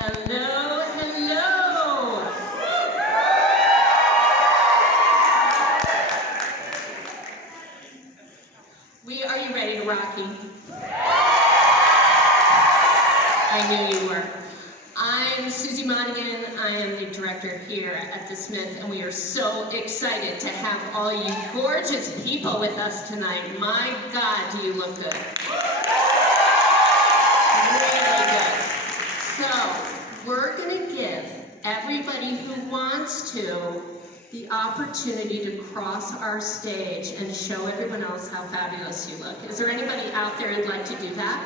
Hello, hello. Are you ready to Rocky? I knew you were. I'm Susie Monaghan. I am the director here at the Smith, and we are so excited to have all you gorgeous people with us tonight. My God, do you look good. Really good. So, we're going to give everybody who wants to the opportunity to cross our stage and show everyone else how fabulous you look. Is there anybody out there who'd like to do that?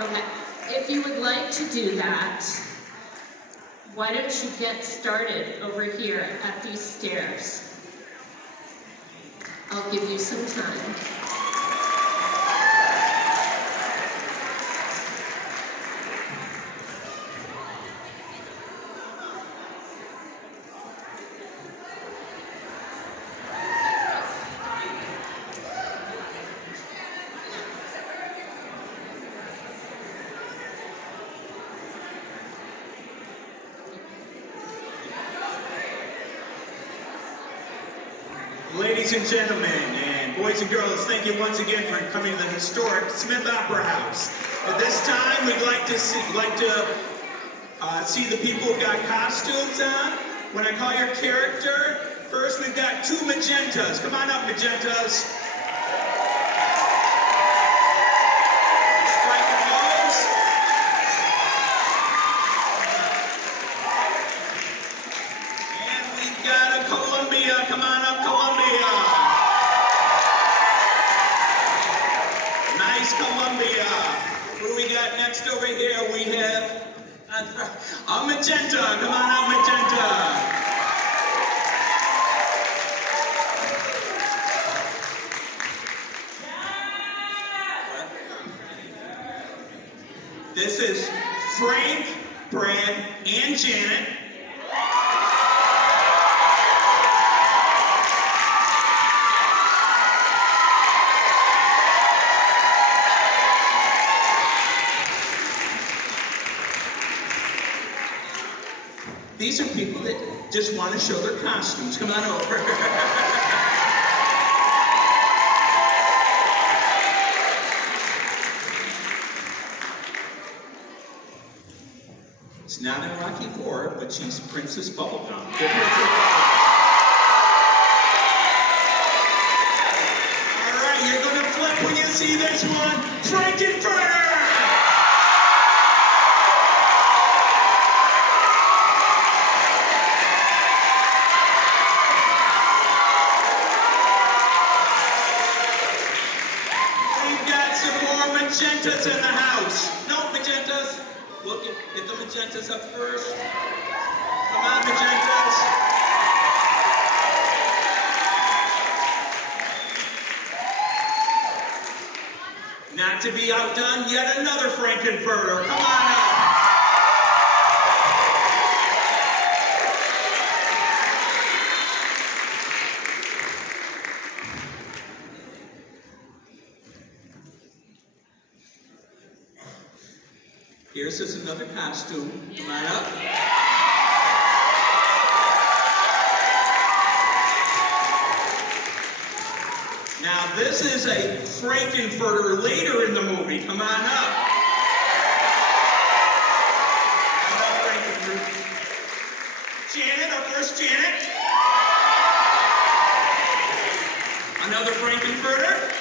Okay. If you would like to do that, why don't you get started over here at these stairs? I'll give you some time. Ladies and gentlemen, and boys and girls, thank you once again for coming to the historic Smith Opera House. At this time, we'd like to see the people who've got costumes on. When I call your character, first we've got two magentas. Come on up, magentas. Strike your nose. And we've got a Columbia. Come on up, Columbia. Nice Columbia. What do we got next over here? We have a magenta. Come on out, magenta. This is Frank, Brad, and Janet. These are people that just want to show their costumes. Come on over. It's not in Rocky Horror, but she's Princess Bubblegum. All right, you're going to flip when you see this one. Frankenfurter! Magentas in the house. No, magentas. Look, get the magentas up first. Come on, magentas. Not to be outdone, yet another Frankenfurter. Come on up. Here's just another costume. Come on up. Now this is a Frankenfurter later in the movie. Come on up. Janet, our first Janet. Another Frankenfurter.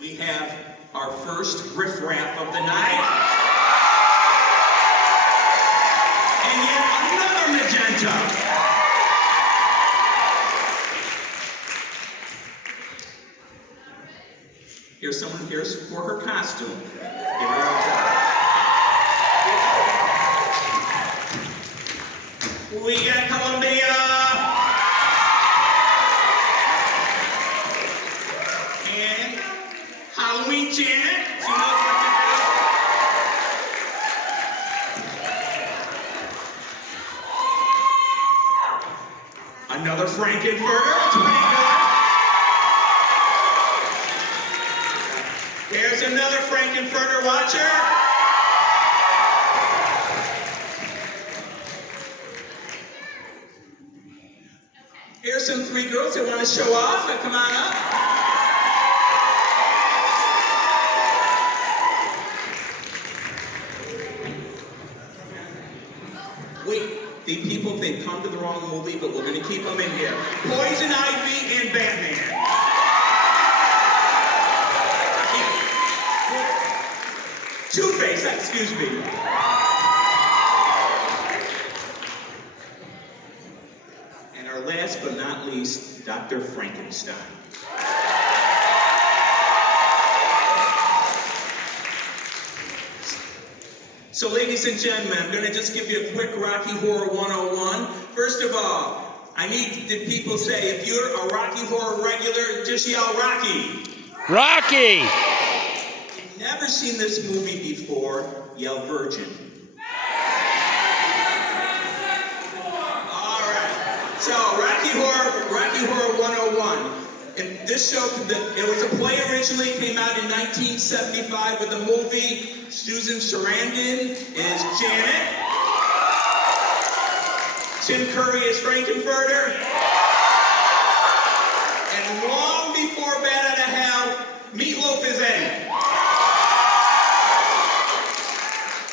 We have our first riffraff of the night. And yet another magenta. Here's for her costume. We got Columbia. And Halloween Janet. She knows what to do. Another Frankenfurter. That's pretty good. Here's another Frankenfurter. Watcher. Here's some 3 girls that want to show off. Come on up. Wait, the people, they've come to the wrong movie, but we're going to keep them in here. Poison Ivy and Batman. Two-Face, excuse me. And our last but not least, Dr. Frankenstein. So ladies and gentlemen, I'm going to just give you a quick Rocky Horror 101. First of all, I need the people say, if you're a Rocky Horror regular, just yell Rocky. Rocky! If you've never seen this movie before, yell Virgin. All right. So Rocky Horror 101. And this show, it was a play originally, came out in 1975 with the movie. Susan Sarandon is Janet. Tim Curry is Frankenfurter. And long before Bat Out of Hell, Meatloaf is Eddie.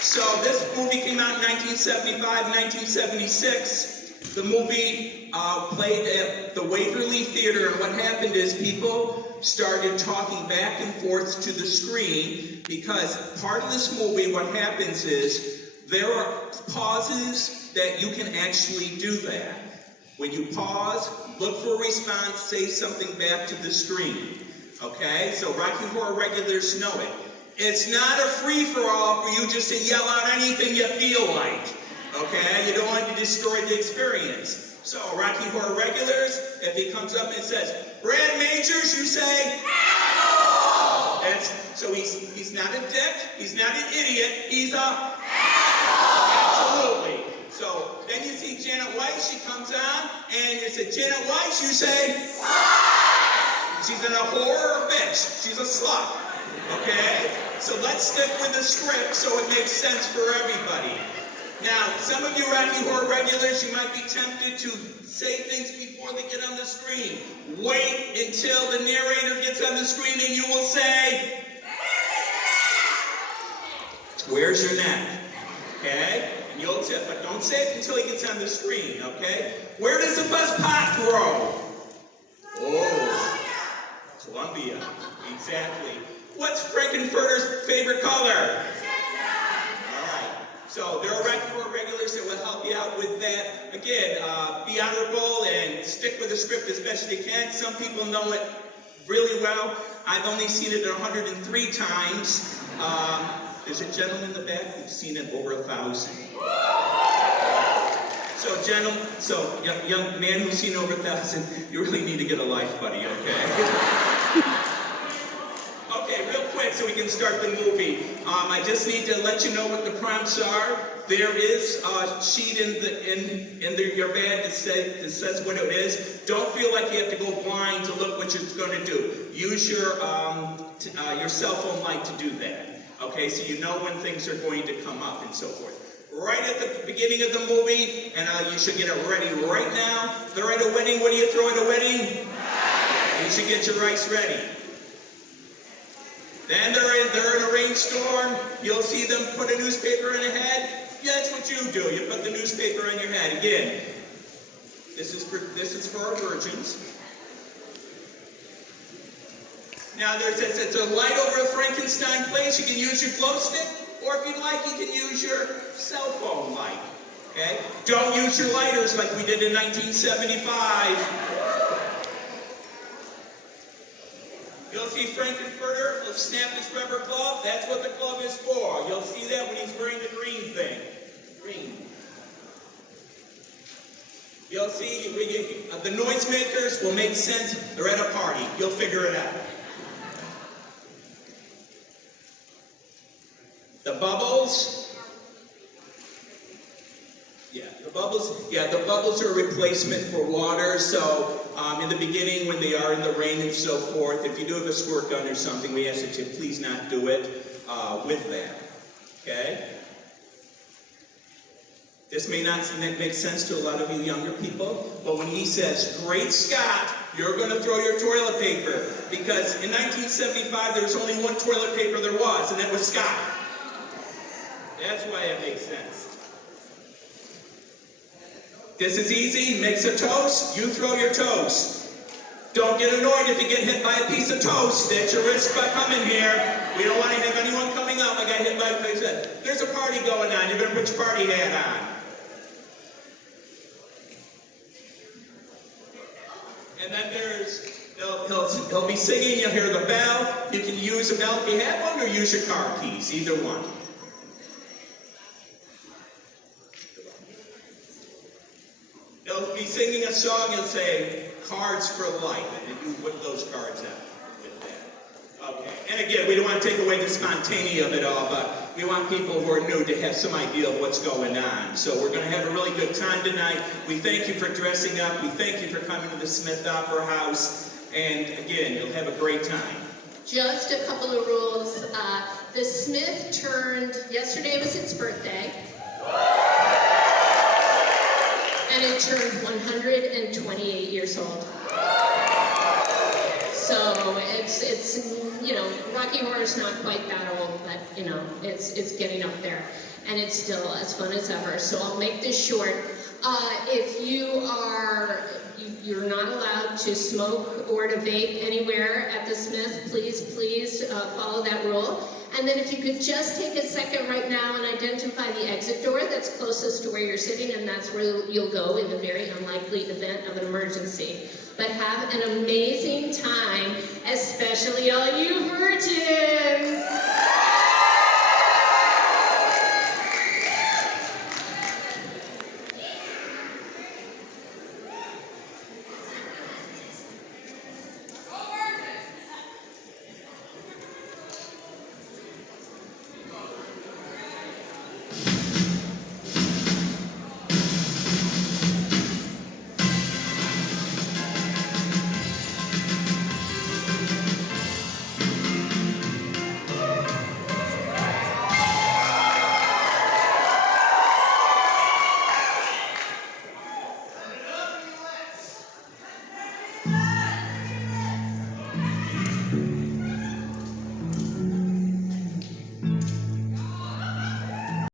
So this movie came out in 1975, 1976. The movie played at the Waverly Theater, and what happened is people started talking back and forth to the screen because part of this movie, what happens is there are pauses that you can actually do that. When you pause, look for a response, say something back to the screen. Okay? So Rocky Horror regulars know it. It's not a free-for-all for you just to yell out anything you feel like. Okay? You don't want to destroy the experience. So, Rocky Horror regulars, if he comes up and says, Brad Majors, you say, asshole! So he's not a dick, he's not an idiot, he's a asshole! Absolutely. So, then you see Janet Weiss, she comes on, and you say, Janet Weiss, you say, slut! She's a whore or a bitch. She's a slut. Okay? So let's stick with the script so it makes sense for everybody. Now, some of you Rocky Horror regulars, you might be tempted to say things before they get on the screen. Wait until the narrator gets on the screen and you will say, where's your neck? Okay? And you'll tip, but don't say it until he gets on the screen, okay? Where does the best pot grow? Oh, Columbia. Exactly. What's Frankenfurter's favorite color? So there are Rocky Horror regulars that will help you out with that. Again, be honorable and stick with the script as best you can. Some people know it really well. I've only seen it 103 times. There's a gentleman in the back who's seen it over 1,000. So young man who's seen over 1,000, you really need to get a life, buddy, okay? Okay, real quick so we can start the movie. I just need to let you know what the prompts are. There is a sheet in your bag that says what it is. Don't feel like you have to go blind to look what you're going to do. Use your cell phone light to do that. Okay, so you know when things are going to come up and so forth. Right at the beginning of the movie, and you should get it ready right now. They're at a wedding. What do you throw at a wedding? You should get your rice ready. Then they're in a rainstorm. You'll see them put a newspaper on a head. Yeah, that's what you do. You put the newspaper on your head. Again, this is for our virgins. Now it's a light over a Frankenstein place. You can use your glow stick, or if you'd like, you can use your cell phone light. Okay? Don't use your lighters like we did in 1975. You'll see Frankenfurter will snap his rubber glove. That's what the glove is for. You'll see that when he's wearing the green thing. Green. You'll see the noisemakers will make sense. They're at a party. You'll figure it out. The bubbles. Yeah, the bubbles. Yeah, the bubbles are a replacement for water, so in the beginning when they are in the rain and so forth, if you do have a squirt gun or something, we ask that you please not do it with that, okay? This may not make sense to a lot of you younger people, but when he says, "Great Scott, you're going to throw your toilet paper," because in 1975 there was only one toilet paper there was, and that was Scott. That's why it makes sense. This is easy. Mix a toast. You throw your toast. Don't get annoyed if you get hit by a piece of toast. That's your risk by coming here. We don't want to have anyone coming up. I got hit by a piece of... There's a party going on. You're going to put your party hat on. And then there's... He'll be singing. You'll hear the bell. You can use a bell if you have one, or use your car keys. Either one. He'll be singing a song, he'll say, "Cards for Life," and you whip those cards out with that. Okay, and again, we don't want to take away the spontaneity of it all, but we want people who are new to have some idea of what's going on. So we're going to have a really good time tonight. We thank you for dressing up. We thank you for coming to the Smith Opera House. And again, you'll have a great time. Just a couple of rules. The Smith yesterday was its birthday. And it turned 128 years old. So it's Rocky Horror's not quite that old, but it's getting up there, and it's still as fun as ever. So I'll make this short. If you're not allowed to smoke or to vape anywhere at the Smith, please follow that rule. And then if you could just take a second right now and identify the exit door that's closest to where you're sitting, and that's where you'll go in the very unlikely event of an emergency. But have an amazing time, especially all you virgins!